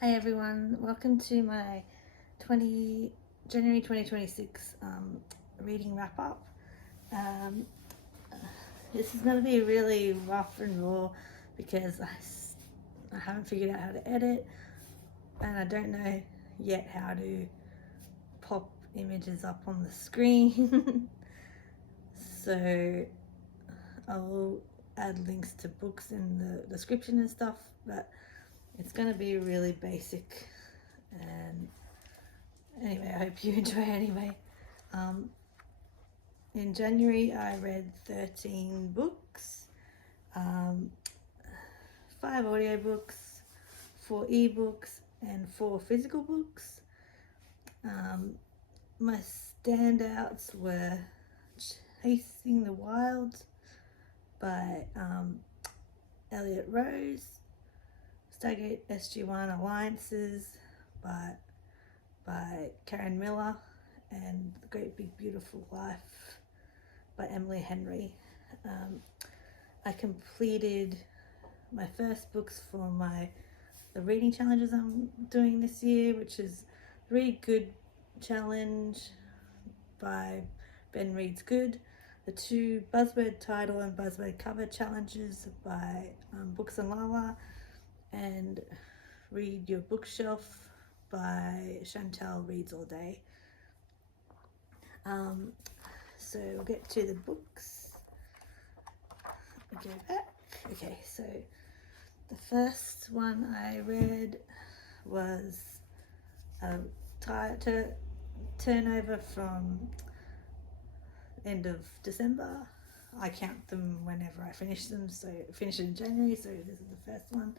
Hi everyone, welcome to my January 2026 reading wrap up. Um, this is going to be really rough and raw because I haven't figured out how to edit and I don't know yet how to pop images up on the screen. So I'll add links to books in the description and stuff, but it's going to be really basic. And anyway, I hope you enjoy anyway. In January, I read 13 books, 5 audiobooks, 4 ebooks, and 4 physical books. My standouts were Chasing the Wild by Elliott Rose, Stargate SG-1 Alliances by Karen Miller, and The Great Big Beautiful Life by Emily Henry. I completed my first books for the reading challenges I'm doing this year, which is Read Good Challenge by Ben Reads Good, the 2 Buzzword Title and Buzzword Cover challenges by Books and Lala, and Read Your Bookshelf by Chantal Reads All Day. So we'll get to the books. Go back. Okay, so the first one I read was a turnover from end of December. I count them whenever I finish them, so I finished it in January, so this is the first one.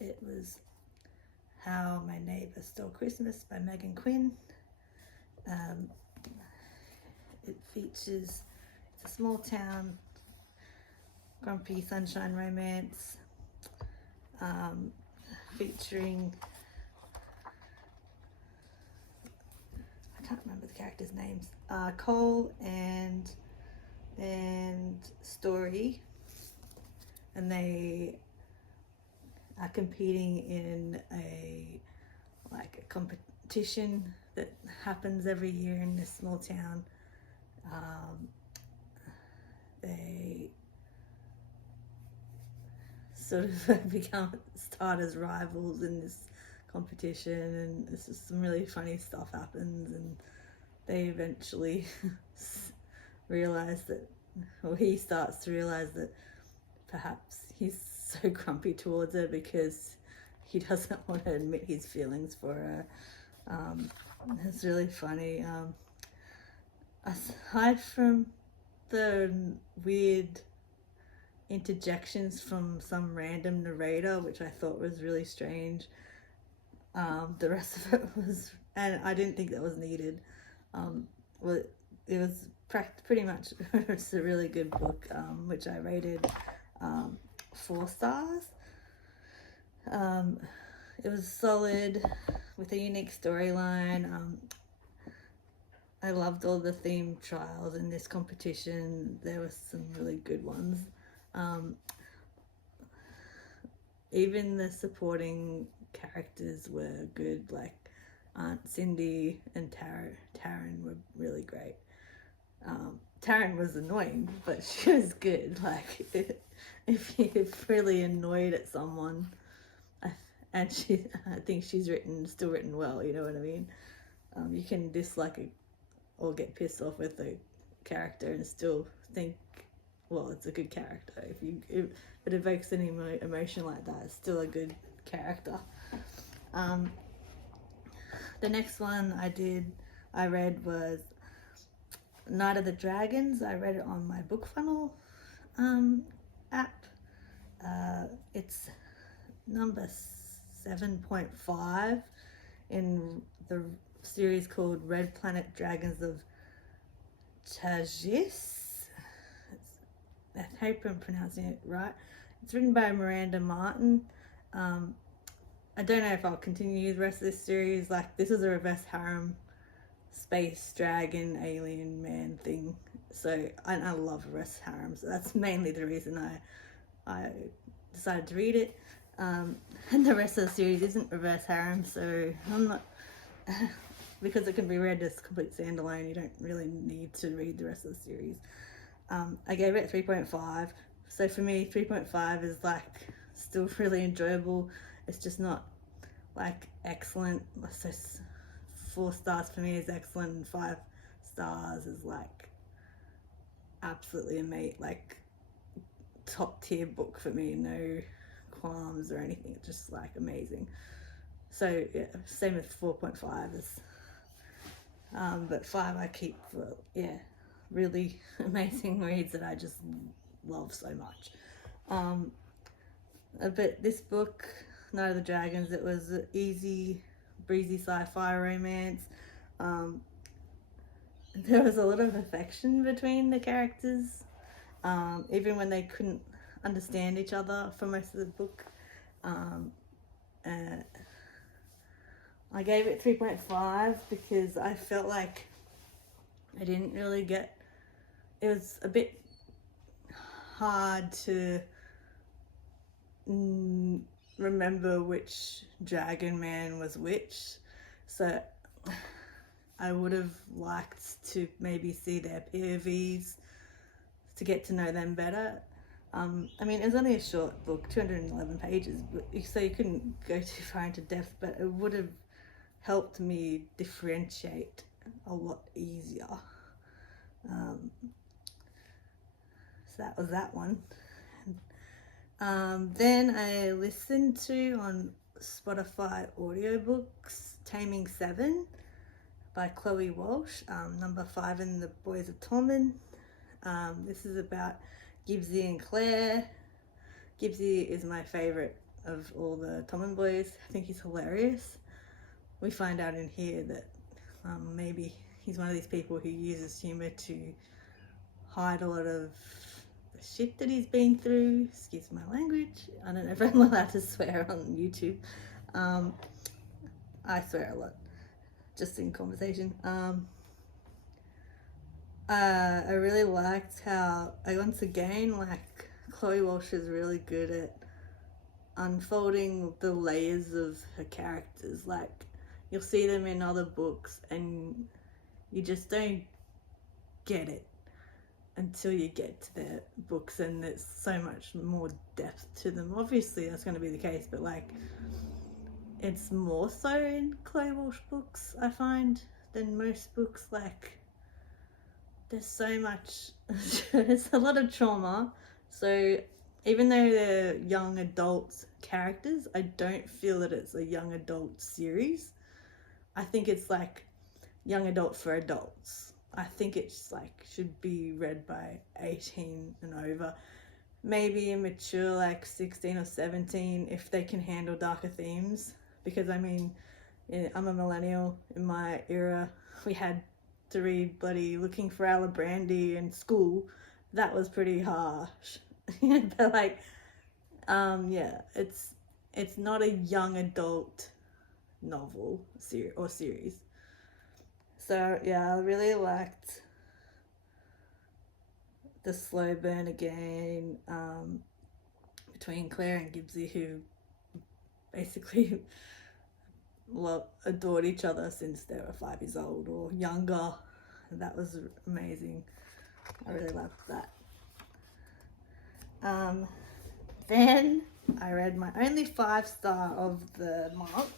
It was How My Neighbour Stole Christmas by Meghan Quinn. It features, it's a small town, grumpy sunshine romance, featuring, I can't remember the characters' names, Cole and Story, and they are competing in a competition that happens every year in this small town. They sort of start as rivals in this competition, and this is some really funny stuff happens, and they eventually realize that, or he starts to realize that perhaps he's so grumpy towards her because he doesn't want to admit his feelings for her. It's really funny. Aside from the weird interjections from some random narrator, which I thought was really strange, the rest of it was, and I didn't think that was needed. Well, it was pretty much, it's a really good book, which I rated 4 stars. It was solid with a unique storyline. I loved all the themed trials in this competition. There were some really good ones. Even the supporting characters were good, like Aunt Cindy and Taryn were really great. Taryn was annoying, but she was good. Like, if you're really annoyed at someone, and I think she's still written well, you know what I mean? You can dislike it or get pissed off with a character and still think, well, it's a good character. If it evokes any emotion like that, it's still a good character. The next one I read was Night of the Dragons. I read it on my book funnel app. It's number 7.5 in the series called Red Planet Dragons of Tajis. I hope I'm pronouncing it right. It's written by Miranda Martin. I don't know if I'll continue the rest of this series. Like, this is a reverse harem space dragon alien man thing, so I love reverse harems. So that's mainly the reason I decided to read it. And the rest of the series isn't reverse harem, so I'm not because it can be read as complete standalone. You don't really need to read the rest of the series. I gave it 3.5. So for me, 3.5 is like still really enjoyable. It's just not like excellent. So 4 stars for me is excellent, and 5 stars is like absolutely amazing, like top tier book for me. No qualms or anything. It's just like amazing. So yeah, same with 4.5 is. But 5 I keep for really amazing reads that I just love so much. But this book, Night of the Dragons, it was an easy, breezy sci-fi romance. There was a lot of affection between the characters, even when they couldn't understand each other for most of the book. I gave it 3.5 because I felt like I didn't really get... It was a bit hard to remember which dragon man was which. So I would have liked to maybe see their POVs to get to know them better. I mean, it was only a short book, 211 pages, so you couldn't go too far into depth, but it would have helped me differentiate a lot easier. So that was that one. Then I listened to on Spotify audiobooks Taming 7 by Chloe Walsh, number 5 in the Boys of Tommen. This is about Gibbsy and Claire. Gibbsy is my favourite of all the Tommen boys. I think he's hilarious. We find out in here that maybe he's one of these people who uses humour to hide a lot of the shit that he's been through. Excuse my language. I don't know if I'm allowed to swear on YouTube. I swear a lot, just in conversation. I really liked how, once again, like, Chloe Walsh is really good at unfolding the layers of her characters. Like, you'll see them in other books and you just don't get it until you get to their books, and there's so much more depth to them. Obviously that's going to be the case, but like, it's more so in Chloe Walsh books, I find, than most books. Like, there's so much it's a lot of trauma, so even though they're young adult characters, I don't feel that it's a young adult series. I think it's like young adult for adults. I think it's like should be read by 18 and over, maybe immature like 16 or 17 if they can handle darker themes. Because I mean, I'm a millennial. In my era, we had to read bloody Looking for Alibrandi in school. That was pretty harsh. But like, yeah, it's not a young adult novel or series. So yeah, I really liked the slow burn again between Claire and Gibbsy, who basically adored each other since they were 5 years old or younger. That was amazing. I really loved that. Then I read my only 5-star of the month,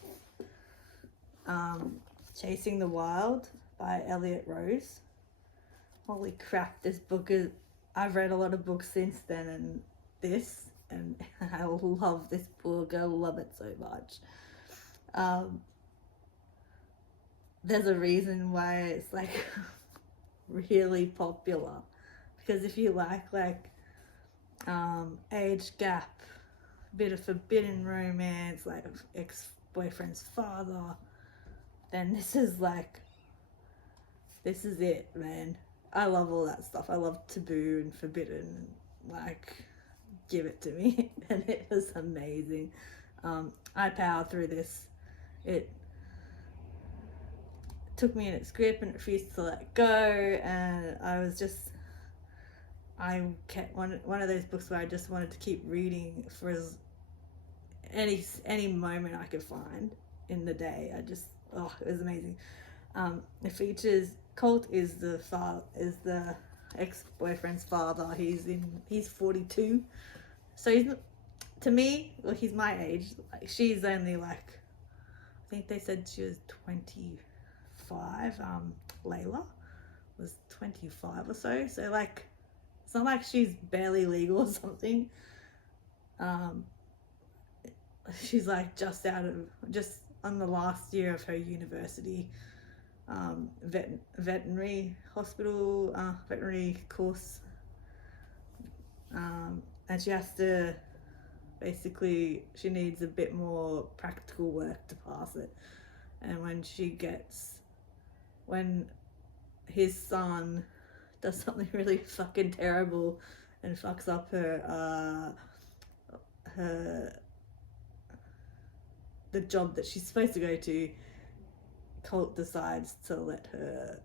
Chasing the Wild by Elliott Rose. Holy crap, this book is... I've read a lot of books since then, and I love this book. I love it so much. There's a reason why it's like really popular, because if you like age gap, bit of forbidden romance, like ex-boyfriend's father, then this is it, man. I love all that stuff. I love taboo and forbidden, and like, give it to me. And it was amazing. I powered through this. It took me in its grip and refused to let go, and I kept one of those books where I just wanted to keep reading for any moment I could find in the day. It was amazing. It features Colt is the ex-boyfriend's father. He's 42, so to me, well, he's my age. Like, she's only like, I think they said she was 25. Layla was 25 or so. So like, it's not like she's barely legal or something. She's like just on the last year of her university veterinary hospital, veterinary course, and she has to, basically, she needs a bit more practical work to pass it. And when his son does something really fucking terrible and fucks up the job that she's supposed to go to, Colt decides to let her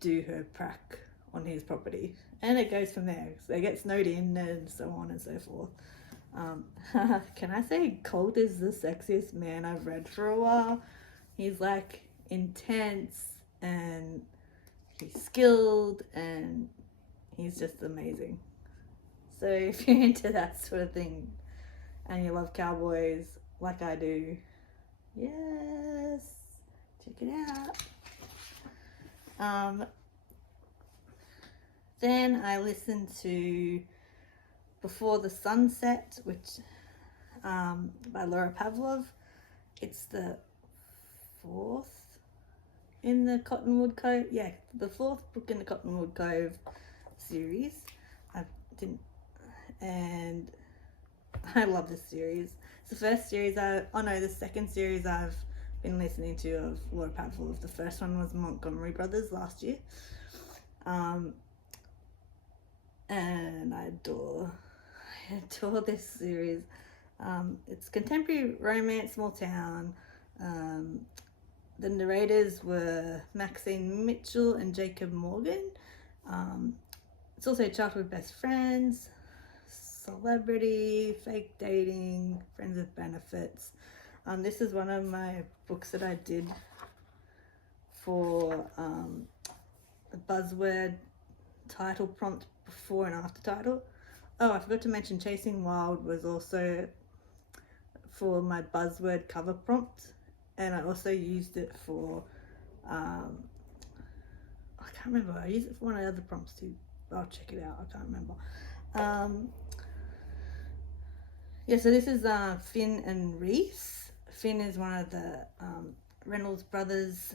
do her prac on his property, and it goes from there. So they get snowed in and so on and so forth. Can I say Colt is the sexiest man I've read for a while? He's like intense and he's skilled and he's just amazing. So if you're into that sort of thing and you love cowboys like I do, yes, check it out. Then I listened to Before the Sunset, which by Laura Pavlov. It's the fourth in the Cottonwood Cove. Yeah, the fourth book in the Cottonwood Cove series. And I love this series. It's the first series the second series I've been listening to of Laura Pavlov. The first one was Montgomery Brothers last year. And I adore this series. It's contemporary romance, small town. The narrators were Maxine Mitchell and Jacob Morgan. It's also childhood best friends, celebrity, fake dating, friends with benefits. This is one of my books that I did for a buzzword title prompt before and after title. Oh, I forgot to mention Chasing Wild was also for my buzzword cover prompt, and I also used it for I can't remember, I used it for one of the other prompts too. I'll check it out, I can't remember. Yeah, so this is Finn and Reese. Finn is one of the Reynolds brothers.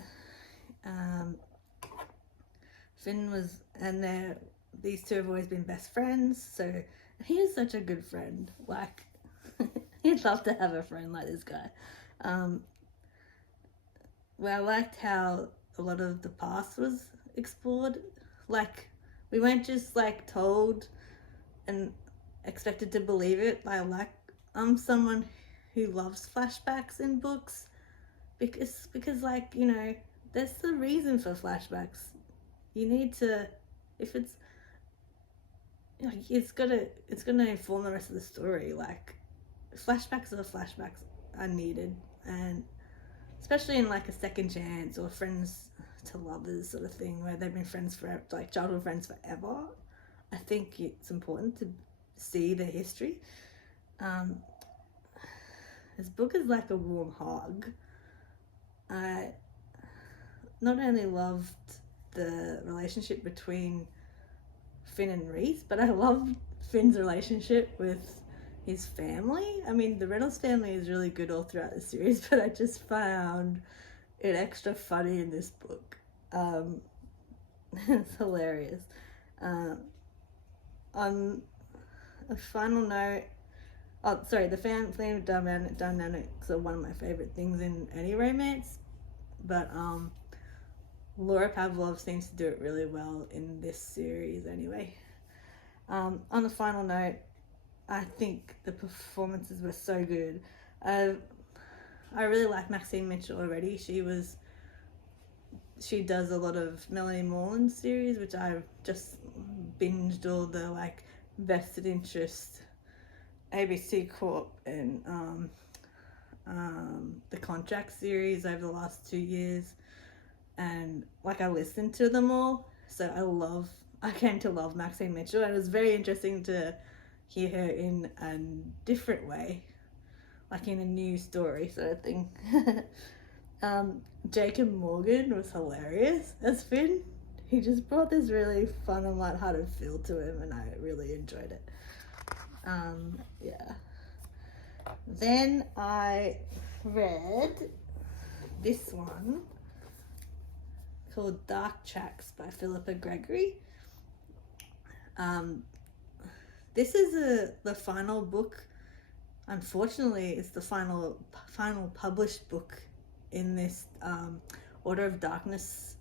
These two have always been best friends, so he is such a good friend. Like, he'd love to have a friend like this guy. Well, I liked how a lot of the past was explored. Like, we weren't just like told and expected to believe it. I'm someone who loves flashbacks in books because like, you know, there's the reason for flashbacks. You need to, if it's, like, it's gonna inform the rest of the story. Like, flashbacks are needed, and especially in like a second chance or friends to lovers sort of thing where they've been friends forever, like childhood friends forever. I think it's important to see the history. This book is like a warm hug. I not only loved the relationship between Finn and Reese, but I love Finn's relationship with his family. I mean, the Reynolds family is really good all throughout the series, but I just found it extra funny in this book. It's hilarious. On a final note, the family dynamics are one of my favorite things in any romance, but Laura Pavlov seems to do it really well in this series anyway. On the final note, I think the performances were so good. I really like Maxine Mitchell already. She does a lot of Melanie Morland's series, which I've just binged all the like vested interest ABC Corp and the Contract series over the last 2 years, and like I listened to them all, so I came to love Maxine Mitchell, and it was very interesting to hear her in a different way, like in a new story sort of thing. Jacob Morgan was hilarious as Finn. He just brought this really fun and lighthearted feel to him, and I really enjoyed it. Yeah. Then I read this one called Dark Tracks by Philippa Gregory. This is the final book. Unfortunately, it's the final published book in this Order of Darkness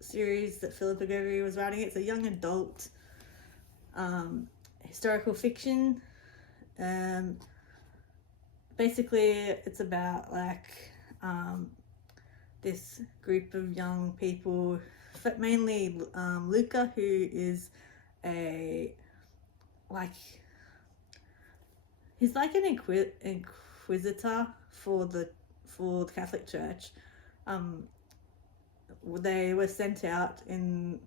series that Philippa Gregory was writing. It's a young adult historical fiction. Basically, it's about this group of young people, mainly Luca, who is he's like an inquisitor for the Catholic Church. They were sent out in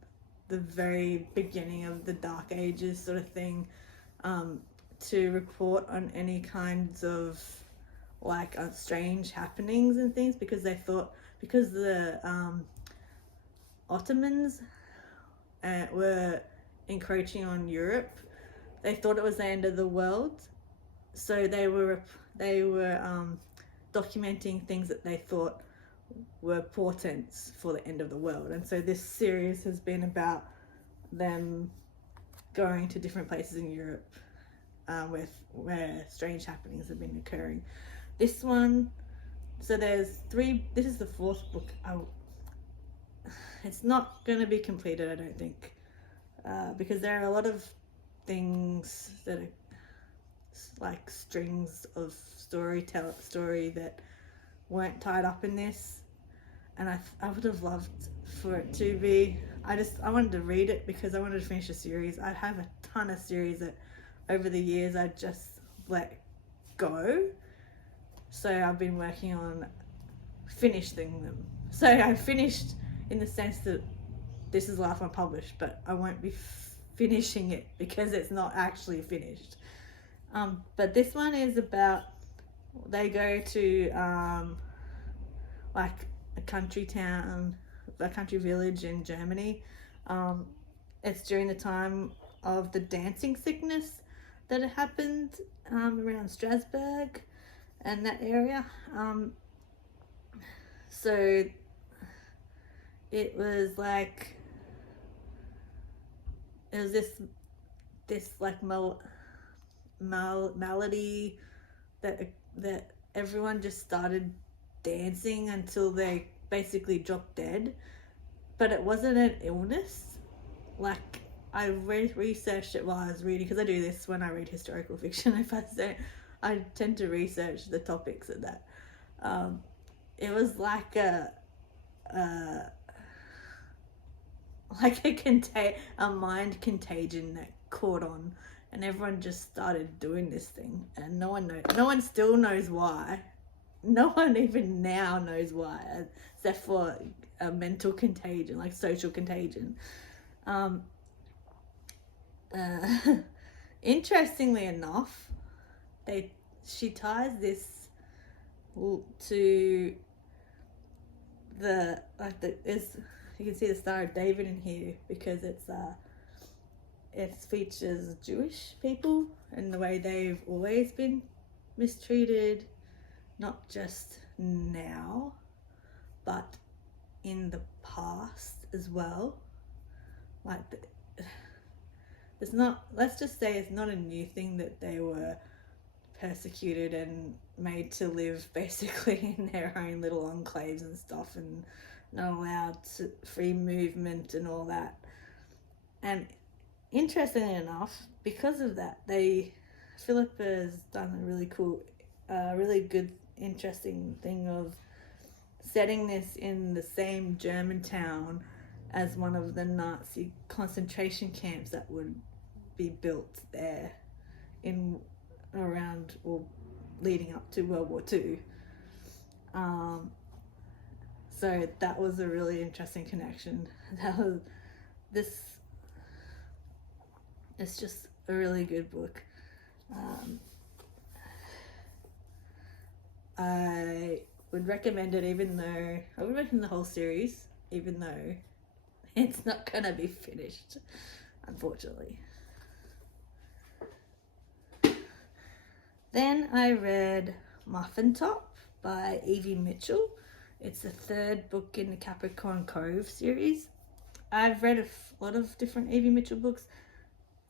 the very beginning of the Dark Ages sort of thing, to report on any kinds of strange happenings and things, because they thought, because the Ottomans were encroaching on Europe, they thought it was the end of the world, so they were documenting things that they thought were portents for the end of the world. And so this series has been about them going to different places in Europe where strange happenings have been occurring. This one, so there's 3, this is the 4th book. It's not going to be completed, I don't think, because there are a lot of things that are like strings of story that weren't tied up in this, and I would have loved for it to be. I wanted to read it because I wanted to finish a series. I have a ton of series that over the years I just let go, so I've been working on finishing them. So I finished in the sense that this is the last one published, but I won't be finishing it because it's not actually finished. But this one is about, they go to a country town, a country village in Germany. It's during the time of the dancing sickness that it happened around Strasbourg and that area. So it was this malady that everyone just started dancing until they basically dropped dead, but it wasn't an illness. I researched it while I was reading, because I do this when I read historical fiction. I tend to research the topics of that. It was like a mind contagion that caught on, and everyone just started doing this thing, and no one still knows why. No one even now knows why, except for a mental contagion, like social contagion. Interestingly enough, she ties this to you can see the Star of David in here, because it features Jewish people and the way they've always been mistreated, not just now, but in the past as well. Let's just say it's not a new thing that they were persecuted and made to live basically in their own little enclaves and stuff, and not allowed free movement and all that. And interestingly enough, because of that, Philippa has done a really cool, really good, interesting thing of setting this in the same German town as one of the Nazi concentration camps that would be built there in around or leading up to World War II. So that was a really interesting connection. It's just a really good book. I would recommend it, even though I would recommend the whole series, even though it's not gonna be finished, unfortunately. Then I read Muffin Top by Evie Mitchell. It's the third book in the Capricorn Cove series. I've read a lot of different Evie Mitchell books,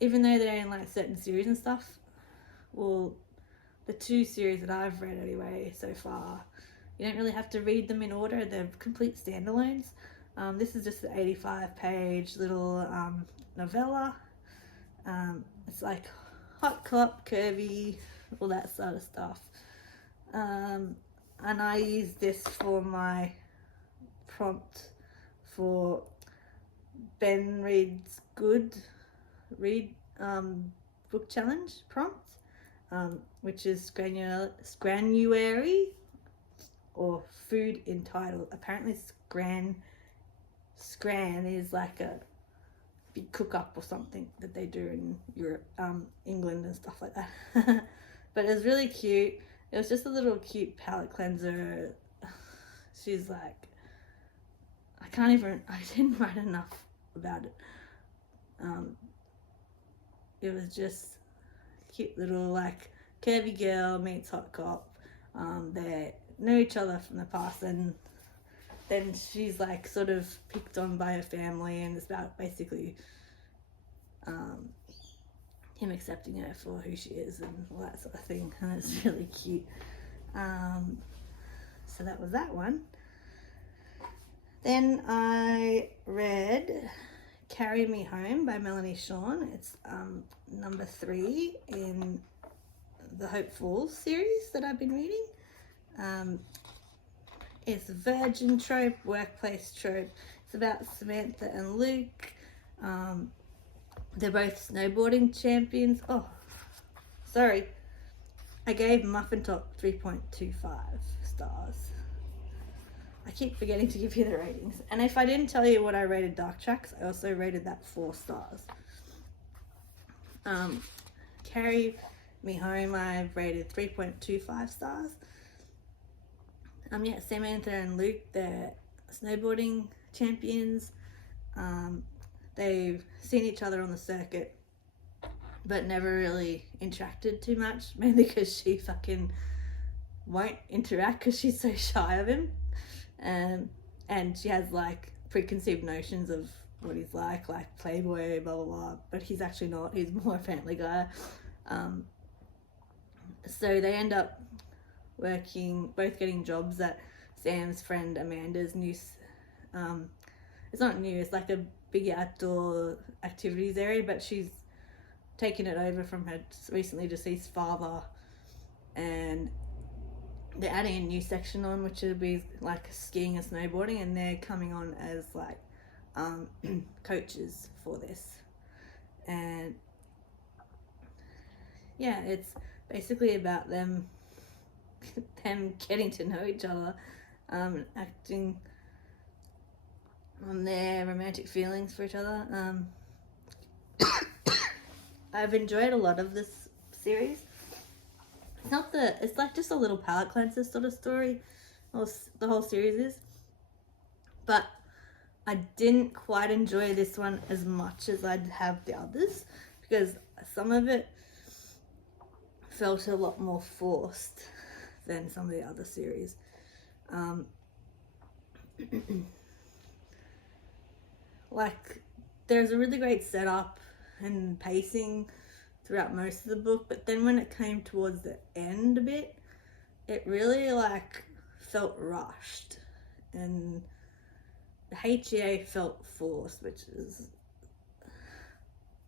even though they're in like certain series and stuff. Well, the two series that I've read anyway so far, you don't really have to read them in order. They're complete standalones. This is just an 85-page little novella. It's like hot cop, curvy, all that sort of stuff. And I used this for my prompt for Ben Reed's Good Read book challenge prompt, which is Granuary or food entitled. Apparently Scran is like a big cook up or something that they do in Europe, England and stuff like that. But it was really cute. It was just a little cute palette cleanser. She's like, I didn't write enough about it. It was just cute little like curvy girl meets hot cop. They know each other from the past, and then she's like sort of picked on by her family, and it's about basically him accepting her for who she is and all that sort of thing, and it's really cute. So that was that one. Then I read Carry Me Home by Melanie Shawn. It's number 3 in the Hope Falls series that I've been reading. It's a virgin trope, workplace trope. It's about Samantha and Luke. They're both snowboarding champions. Oh, sorry. I gave Muffin Top 3.25 stars. I keep forgetting to give you the ratings. And if I didn't tell you what I rated Dark Tracks, I also rated that 4 stars. Carry Me Home, I've rated 3.25 stars. Yeah, Samantha and Luke, they're snowboarding champions. They've seen each other on the circuit, but never really interacted too much, mainly because she fucking won't interact because she's so shy of him. And she has like preconceived notions of what he's like playboy, blah blah blah, but he's actually not. He's more a family guy. So they end up both getting jobs at Sam's friend Amanda's new, it's not new, it's like a big outdoor activities area, but she's taken it over from her recently deceased father, and they're adding a new section on, which will be like skiing and snowboarding, and they're coming on as like coaches for this. And yeah, it's basically about them getting to know each other, acting on their romantic feelings for each other. I've enjoyed a lot of this series. It's like just a little palate cleanser sort of story, the whole series is. But I didn't quite enjoy this one as much as I'd have the others, because some of it felt a lot more forced than some of the other series. Like, there's a really great setup and pacing throughout most of the book, but then when it came towards the end a bit, it really like felt rushed, and the HEA felt forced, which is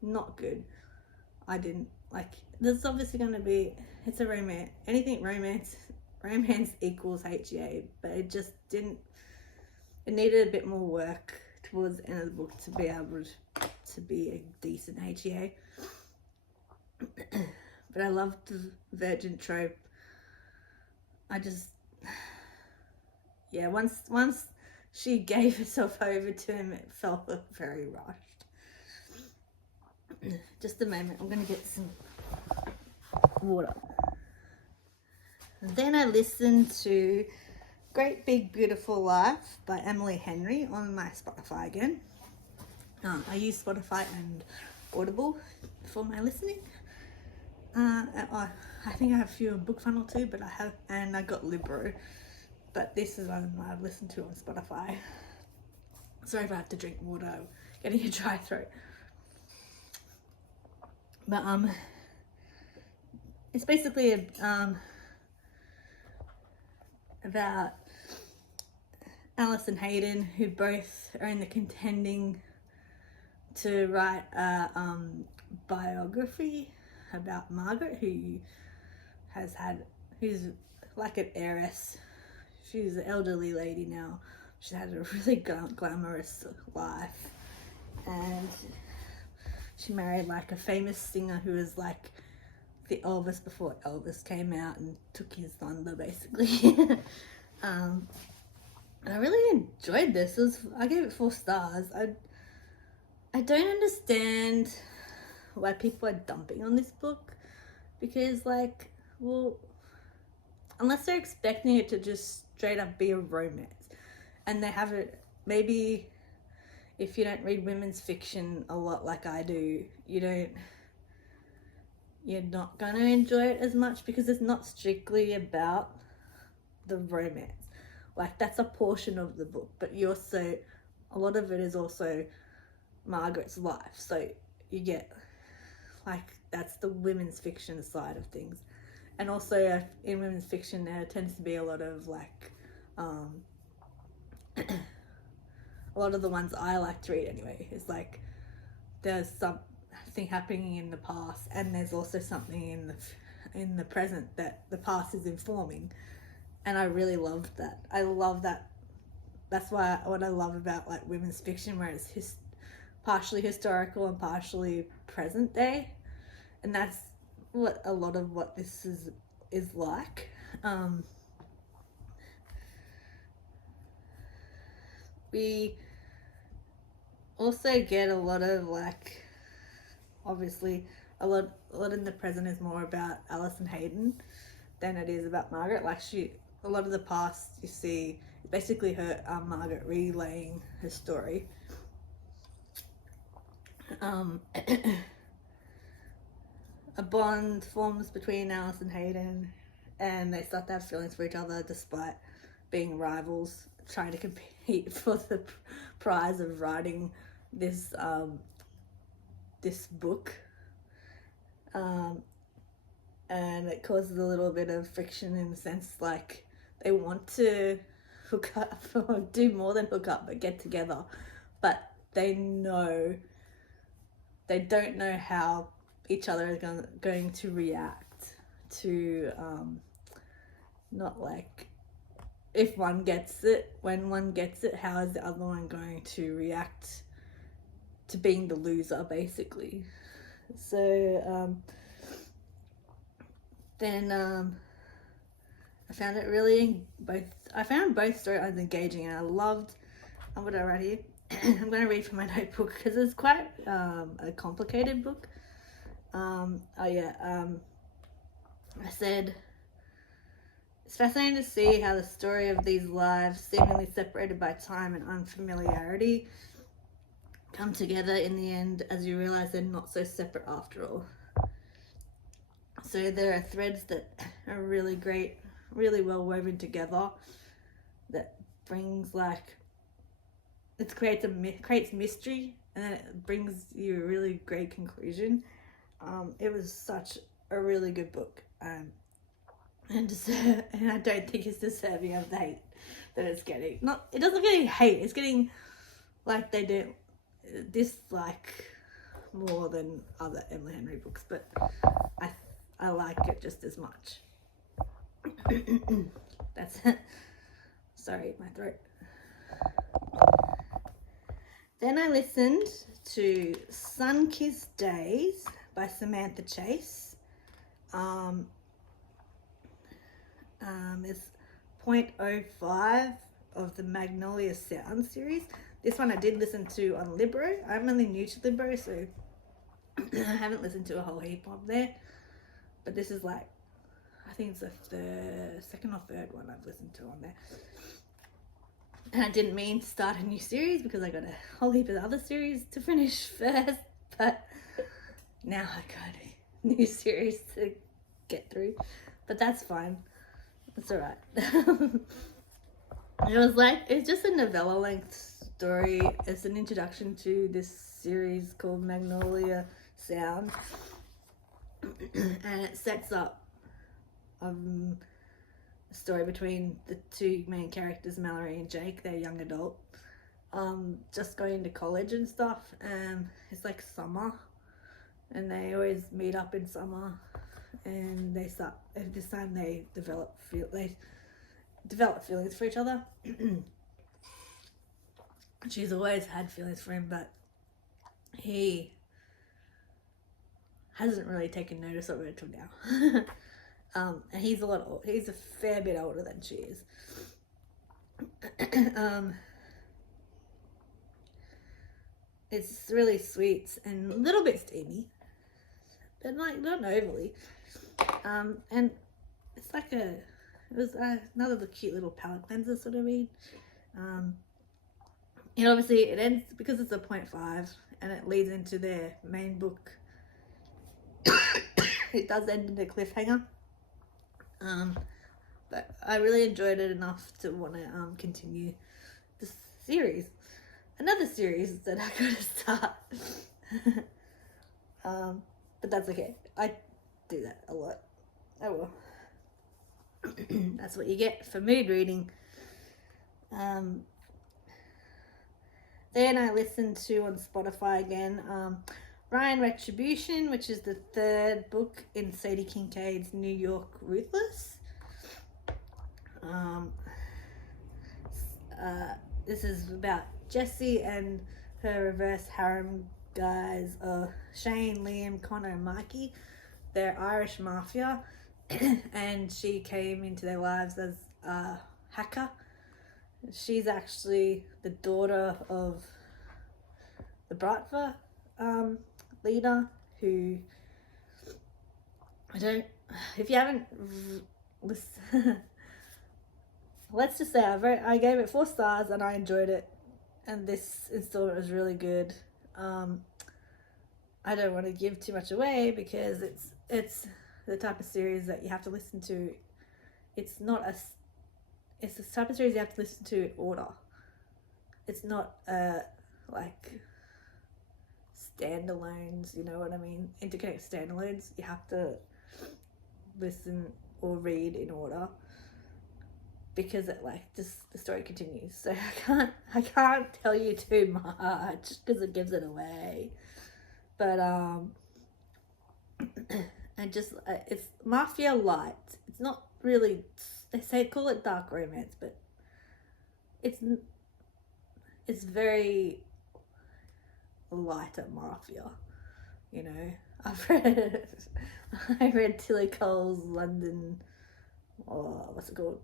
not good. I didn't like. There's obviously going to be, it's a romance, anything romance equals HEA, but it just didn't. It needed a bit more work towards the end of the book to be able to be a decent HEA. but I loved the virgin trope. I just, yeah, once she gave herself over to him, it felt very rushed. Just a moment, I'm gonna get some water. And then I listened to Great Big Beautiful Life by Emily Henry on my Spotify again. I use Spotify and Audible for my listening. I think I have a few on BookFunnel too, but I got Libro, but this is one I've listened to on Spotify. Sorry if I have to drink water, I'm getting a dry throat. But it's basically about Alice and Hayden, who both are in the contending to write a biography about Margaret, who's like an heiress. She's an elderly lady now. She's had a really glamorous life, and she married like a famous singer who was like the Elvis before Elvis came out and took his thunder, basically. I really enjoyed this. I gave it 4 stars. I don't understand why people are dumping on this book, because like, well, unless they're expecting it to just straight up be a romance, and they have it, maybe if you don't read women's fiction a lot like I do, you're not going to enjoy it as much, because it's not strictly about the romance. Like, that's a portion of the book, but a lot of it is also Margaret's life. So you get, like, that's the women's fiction side of things. And also in women's fiction, there tends to be a lot of like, a lot of the ones I like to read anyway, is like, there's something happening in the past, and there's also something in the present that the past is informing. And I really loved that. I love that. That's what I love about like women's fiction, where it's partially historical and partially present day. And that's what a lot of what this is like. We also get a lot of like, obviously a lot in the present is more about Alice and Hayden than it is about Margaret. Like, a lot of the past you see basically her Margaret relaying her story. A bond forms between Alice and Hayden, and they start to have feelings for each other despite being rivals, trying to compete for the prize of writing this book. And it causes a little bit of friction in the sense, like, they want to hook up, or do more than hook up, but get together, but they don't know how each other is going to react to, not like, if one gets it, when one gets it, how is the other one going to react to being the loser, basically. So, then I found it really I found both storylines engaging, and I loved what I write here. I'm going to read from my notebook because it's quite a complicated book. I said, it's fascinating to see how the story of these lives, seemingly separated by time and unfamiliarity, come together in the end as you realize they're not so separate after all. So there are threads that are really great, really well woven together, that brings like, it creates mystery, and then it brings you a really great conclusion. It was such a really good book, and I don't think it's deserving of the hate that it's getting. It doesn't get any hate. It's getting, like, they don't dislike more than other Emily Henry books, but I like it just as much. That's it. Sorry, my throat. Then I listened to Sunkissed Days by Samantha Chase It's 0.05 of the Magnolia Sound series. This one I did listen to on Libro. I'm only new to Libro, so I haven't listened to a whole heap of there. But this is like, I think it's the second or third one I've listened to on there. And I didn't mean to start a new series because I got a whole heap of other series to finish first. But now I got a new series to get through. But that's fine. It's alright. It's just a novella length story. It's an introduction to this series called Magnolia Sound. And it sets up a story between the two main characters, Mallory and Jake. They're young adult, just going to college and stuff. It's like summer, and they always meet up in summer, and they start at this time they develop feelings for each other. She's always had feelings for him, but he hasn't really taken notice of it until now. And he's he's a fair bit older than she is. It's really sweet and a little bit steamy, but like not overly. And it's like it was another cute little palate cleanser sort of read. And obviously it ends because it's a 0.5 and it leads into their main book. It does end in a cliffhanger. But I really enjoyed it enough to want to continue this series. Another series that I gotta start. But that's okay. I do that a lot. I will. That's what you get for mood reading. Then I listened to on Spotify again, Retribution, which is the third book in Sadie Kincaid's New York Ruthless. This is about Jessie and her reverse harem guys, Shane, Liam, Connor, and Mikey. They're Irish mafia, and she came into their lives as a hacker. She's actually the daughter of the Bratva leader, who if you haven't listened, let's just say I gave it 4 stars and I enjoyed it, and this installment was really good. I don't want to give too much away because it's the type of series that you have to listen to. It's the type of series you have to listen to in order. It's not like standalones, you know what I mean? Interconnect standalones. You have to listen or read in order because it just the story continues. So I can't tell you too much because it gives it away. But and just it's mafia light. It's not really. They call it dark romance, but it's very lighter mafia, you know. I read Tilly Cole's London, or what's it called,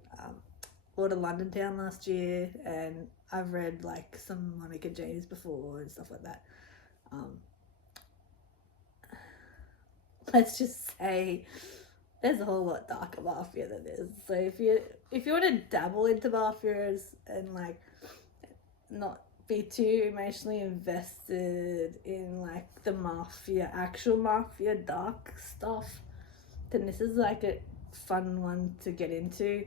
Lord of London Town last year, and I've read like some Monica James before and stuff like that. Let's just say there's a whole lot darker mafia than this. So if you want to dabble into mafias and like not be too emotionally invested in like the mafia, actual mafia dark stuff, then this is like a fun one to get into.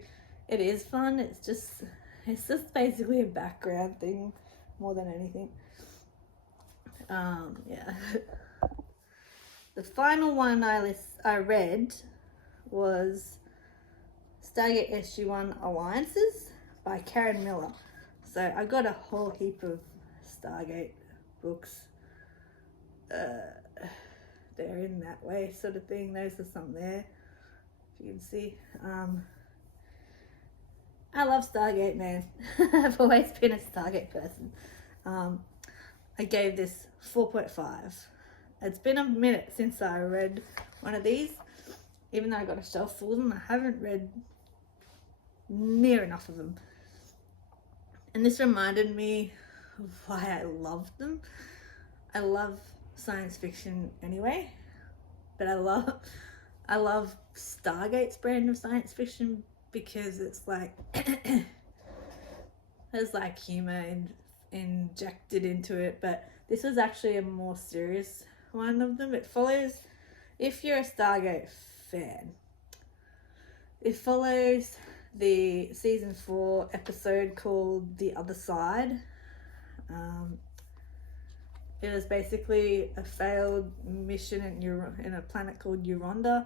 It is fun. It's just basically a background thing more than anything. Yeah. The final one I read was Stargate SG-1 Alliances by Karen Miller. So I got a whole heap of Stargate books. They're in that way sort of thing. Those are some there, if you can see. I love Stargate, man. I've always been a Stargate person. I gave this 4.5. It's been a minute since I read one of these, even though I got a shelf full of them, I haven't read near enough of them. And this reminded me of why I loved them. I love science fiction anyway, but I love Stargate's brand of science fiction because it's like there's like humor injected into it, but this is actually a more serious one of them. It follows, if you're a Stargate fan, it follows the season 4 episode called The Other Side. It was basically a failed mission in a planet called Miranda.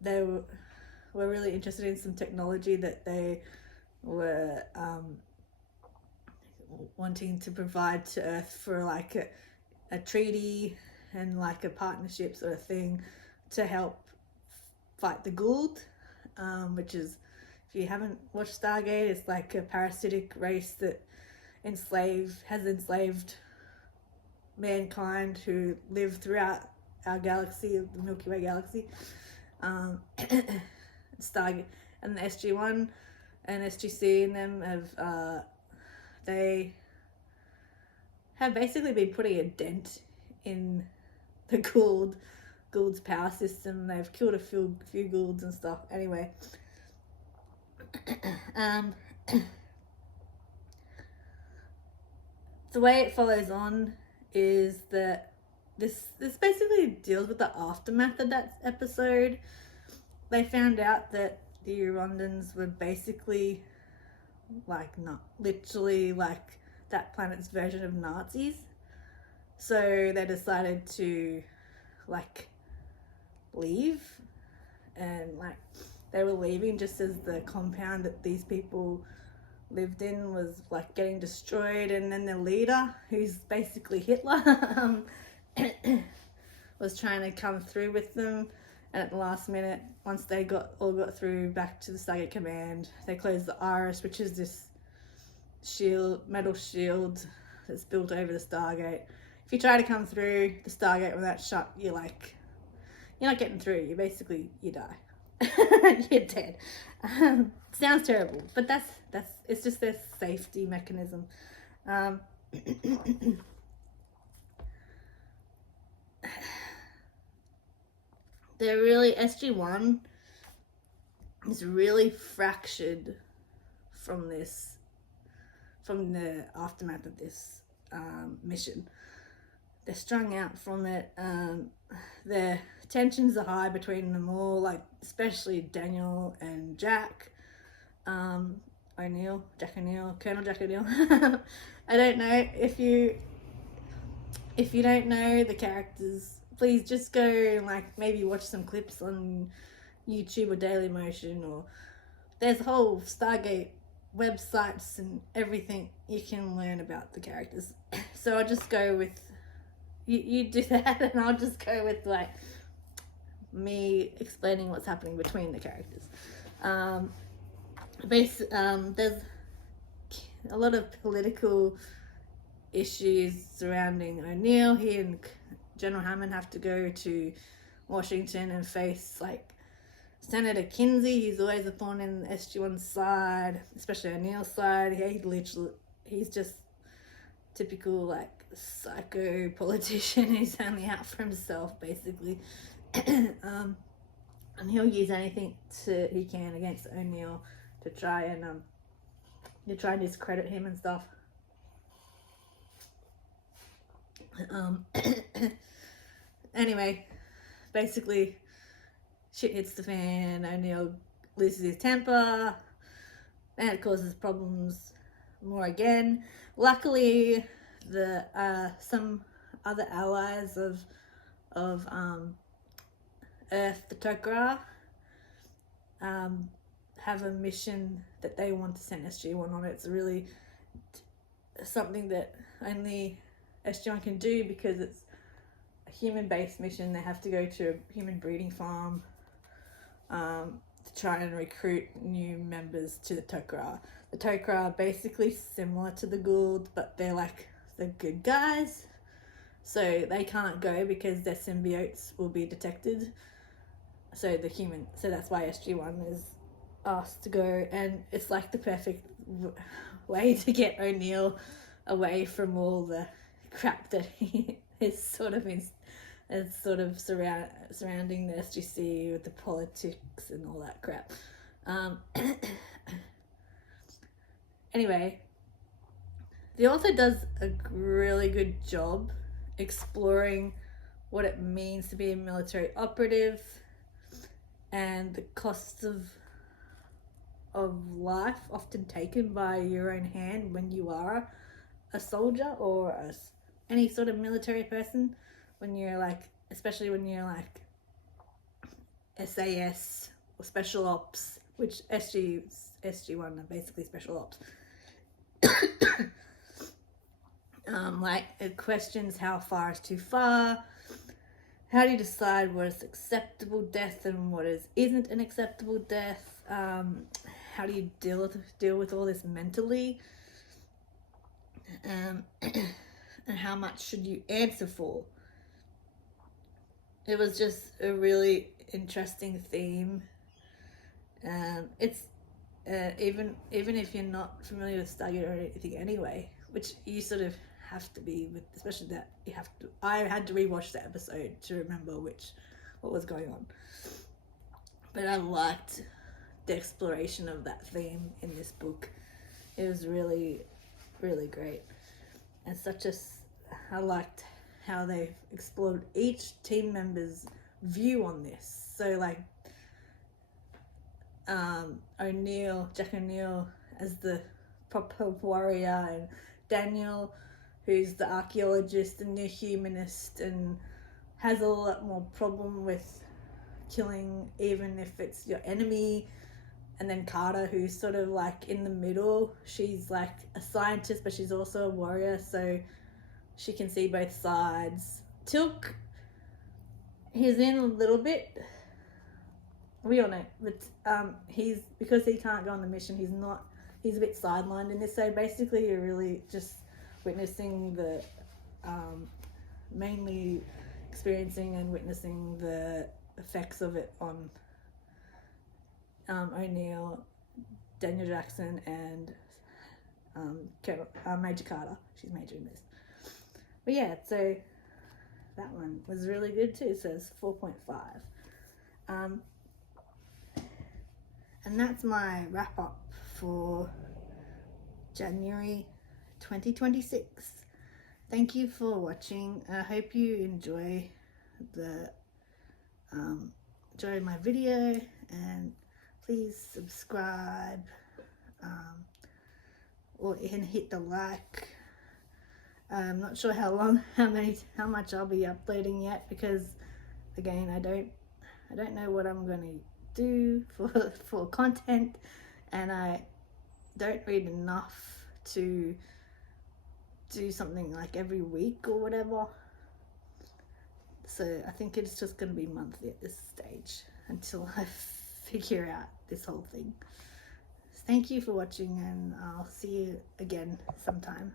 They were really interested in some technology that they were wanting to provide to Earth for like a treaty and like a partnership sort of thing to help fight the Gould, which is, if you haven't watched Stargate, it's like a parasitic race that has enslaved mankind who live throughout our galaxy, the Milky Way galaxy. Stargate and the SG1 and SGC and them have basically been putting a dent in the Gould's power system. They've killed a few Goulds and stuff. Anyway, the way it follows on is that this basically deals with the aftermath of that episode. They found out that the Urondans were basically like not literally like that planet's version of Nazis. So they decided to like leave, and like they were leaving just as the compound that these people lived in was like getting destroyed, and then the leader, who's basically Hitler, was trying to come through with them. And at the last minute, once they got through back to the Stargate command, they closed the Iris, which is this metal shield that's built over the Stargate. If you try to come through the Stargate when that's shut, you're not getting through. You die. You're dead. Sounds terrible, but it's just their safety mechanism. They're really, SG1 is really fractured from the aftermath of this mission. They're strung out from it. Their tensions are high between them all, like especially Daniel and Jack O'Neill, Colonel Jack O'Neill. I don't know if you don't know the characters, please just go and like maybe watch some clips on YouTube or Dailymotion, or there's a whole Stargate websites and everything you can learn about the characters. So I'll just go with you do that, and I'll just go with like me explaining what's happening between the characters. There's a lot of political issues surrounding O'Neill. He and General Hammond have to go to Washington and face like Senator Kinsey. He's always a thorn in the SG1's side, especially O'Neill's side. He's just typical like psycho politician who's only out for himself basically. And he'll use anything he can against O'Neill to try and discredit him and stuff. Anyway, basically shit hits the fan. O'Neill loses his temper, and it causes problems more again. Luckily, some other allies of Earth, the Tok'ra, have a mission that they want to send SG1 on. It's really something that only SG1 can do because it's a human-based mission. They have to go to a human breeding farm to try and recruit new members to the Tok'ra. The Tok'ra are basically similar to the Gould, but they're like the good guys. So they can't go because their symbiotes will be detected. so that's why SG1 is asked to go, and it's like the perfect way to get O'Neill away from all the crap that he is surrounding the SGC with the politics and all that crap. Anyway, the author does a really good job exploring what it means to be a military operative and the costs of life often taken by your own hand when you are a soldier or any sort of military person, when you're like, especially when you're like SAS or special ops, which SG1 are basically special ops. Like, it questions how far is too far. How do you decide what is acceptable death and what isn't an acceptable death? How do you deal with all this mentally? And how much should you answer for? It was just a really interesting theme. It's even if you're not familiar with Stargate or anything anyway, which you sort of have to be with, especially that you have to. I had to rewatch the episode to remember what was going on. But I liked the exploration of that theme in this book. It was really, really great. And I liked how they explored each team member's view on this. So like Jack O'Neill as the proper warrior, and Daniel, who's the archaeologist and the humanist and has a lot more problem with killing even if it's your enemy. And then Carter, who's sort of like in the middle. She's like a scientist, but she's also a warrior, so she can see both sides. Tilk, he's in a little bit. We all know, but because he can't go on the mission, he's a bit sidelined in this. So basically, you're really just witnessing the, mainly experiencing and witnessing the effects of it on O'Neill, Daniel Jackson, and Major Carter. She's Major in this. But yeah, so that one was really good too. So it's 4.5. And that's my wrap up for January 2026. Thank you for watching. I hope you enjoy my video, and please subscribe or hit the like. I'm not sure how much I'll be uploading yet, because again, I don't know what I'm going to do for content, and I don't read enough to do something like every week or whatever. So I think it's just going to be monthly at this stage until I figure out this whole thing. Thank you for watching, and I'll see you again sometime.